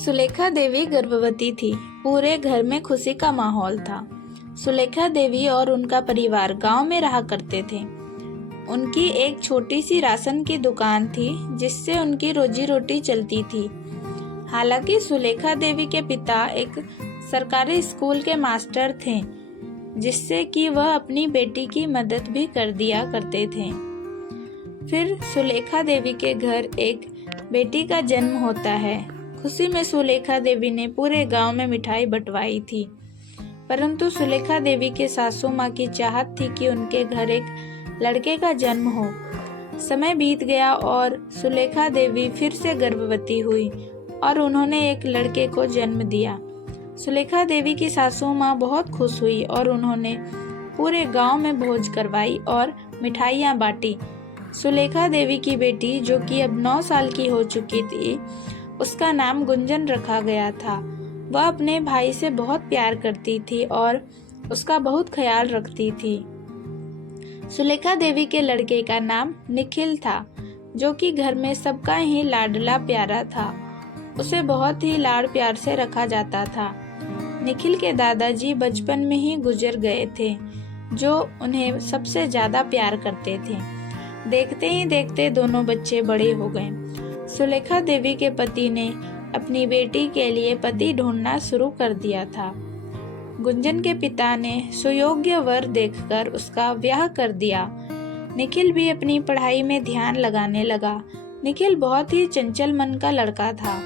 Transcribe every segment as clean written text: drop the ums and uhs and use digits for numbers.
सुलेखा देवी गर्भवती थी। पूरे घर में खुशी का माहौल था। सुलेखा देवी और उनका परिवार गांव में रहा करते थे। उनकी एक छोटी सी राशन की दुकान थी जिससे उनकी रोजी रोटी चलती थी। हालांकि सुलेखा देवी के पिता एक सरकारी स्कूल के मास्टर थे, जिससे कि वह अपनी बेटी की मदद भी कर दिया करते थे। फिर सुलेखा देवी के घर एक बेटी का जन्म होता है। खुशी में सुलेखा देवी ने पूरे गांव में मिठाई बंटवाई थी, परंतु सुलेखा देवी के सासू माँ की चाहत थी कि उनके घर एक लड़के का जन्म हो। समय बीत गया और सुलेखा देवी फिर से गर्भवती हुई और उन्होंने एक लड़के को जन्म दिया। सुलेखा देवी की सासू माँ बहुत खुश हुई और उन्होंने पूरे गांव में भोज करवाई और मिठाइयाँ बांटी। सुलेखा देवी की बेटी, जो कि अब 9 साल की हो चुकी थी, उसका नाम गुंजन रखा गया था। वह अपने भाई से बहुत प्यार करती थी और उसका बहुत ख्याल रखती थी। सुलेखा देवी के लड़के का नाम निखिल था, जो कि घर में सबका ही लाडला प्यारा था। उसे बहुत ही लाड़ प्यार से रखा जाता था। निखिल के दादाजी बचपन में ही गुजर गए थे, जो उन्हें सबसे ज्यादा प्यार करते थे। देखते ही देखते दोनों बच्चे बड़े हो गए। सुलेखा देवी के पति ने अपनी बेटी के लिए पति ढूंढना शुरू कर दिया था। गुंजन के पिता ने सुयोग्य वर देखकर उसका ब्याह कर दिया। निखिल भी अपनी पढ़ाई में ध्यान लगाने लगा। निखिल बहुत ही चंचल मन का लड़का था।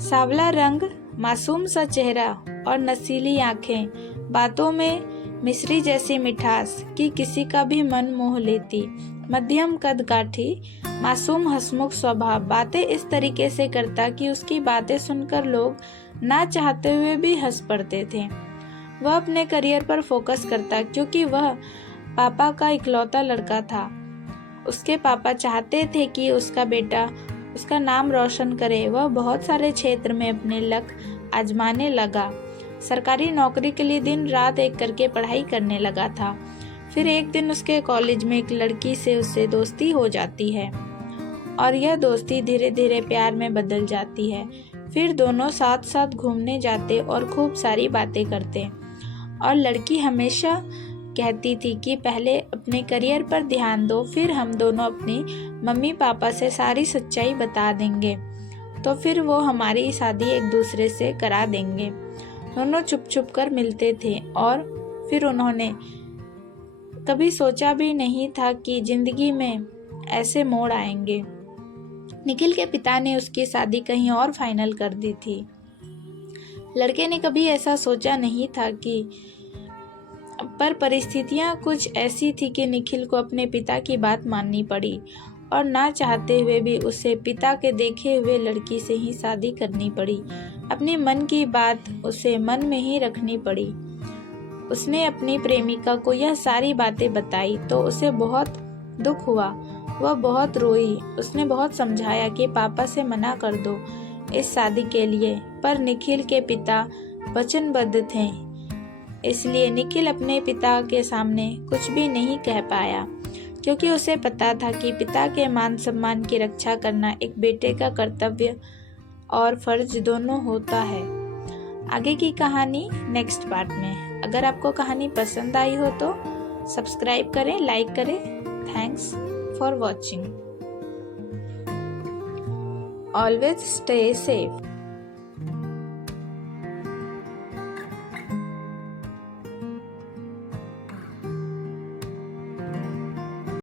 सांवला रंग, मासूम सा चेहरा और नसीली आंखें, बातों में मिश्री जैसी मिठास कि किसी का भी मन मोह लेती। मध्यम कद काठी, मासूम हंसमुख स्वभाव, बातें इस तरीके से करता कि उसकी बातें सुनकर लोग ना चाहते हुए भी हंस पड़ते थे। वह अपने करियर पर फोकस करता क्योंकि वह पापा का इकलौता लड़का था। उसके पापा चाहते थे कि उसका बेटा उसका नाम रोशन करे। वह बहुत सारे क्षेत्र में अपने लक आजमाने लगा। सरकारी नौकरी के लिए दिन रात एक करके पढ़ाई करने लगा था। फिर एक दिन उसके कॉलेज में एक लड़की से उससे दोस्ती हो जाती है और यह दोस्ती धीरे धीरे प्यार में बदल जाती है। फिर दोनों साथ साथ घूमने जाते और खूब सारी बातें करते और लड़की हमेशा कहती थी कि पहले अपने करियर पर ध्यान दो, फिर हम दोनों अपनी मम्मी पापा से सारी सच्चाई बता देंगे, तो फिर वो हमारी शादी एक दूसरे से करा देंगे। दोनों छुप छुप कर मिलते थे और फिर उन्होंने कभी सोचा भी नहीं था कि जिंदगी में ऐसे मोड़ आएंगे। निखिल के पिता ने उसकी शादी कहीं और फाइनल कर दी थी। लड़के ने कभी ऐसा सोचा नहीं था कि पर परिस्थितियां कुछ ऐसी थी कि निखिल को अपने पिता की बात माननी पड़ी और ना चाहते हुए भी उसे पिता के देखे हुए लड़की से ही शादी करनी पड़ी। अपने मन की बात उसे मन में ही रखनी पड़ी। उसने अपनी प्रेमिका को यह सारी बातें बताई तो उसे बहुत दुख हुआ। वह बहुत रोई। उसने बहुत समझाया कि पापा से मना कर दो इस शादी के लिए, पर निखिल के पिता वचनबद्ध थे। इसलिए निखिल अपने पिता के सामने कुछ भी नहीं कह पाया, क्योंकि उसे पता था कि पिता के मान सम्मान की रक्षा करना एक बेटे का कर्तव्य और फर्ज दोनों होता है। आगे की कहानी नेक्स्ट पार्ट में। अगर आपको कहानी पसंद आई हो तो सब्सक्राइब करें, लाइक करें। Thanks for watching. Always stay safe.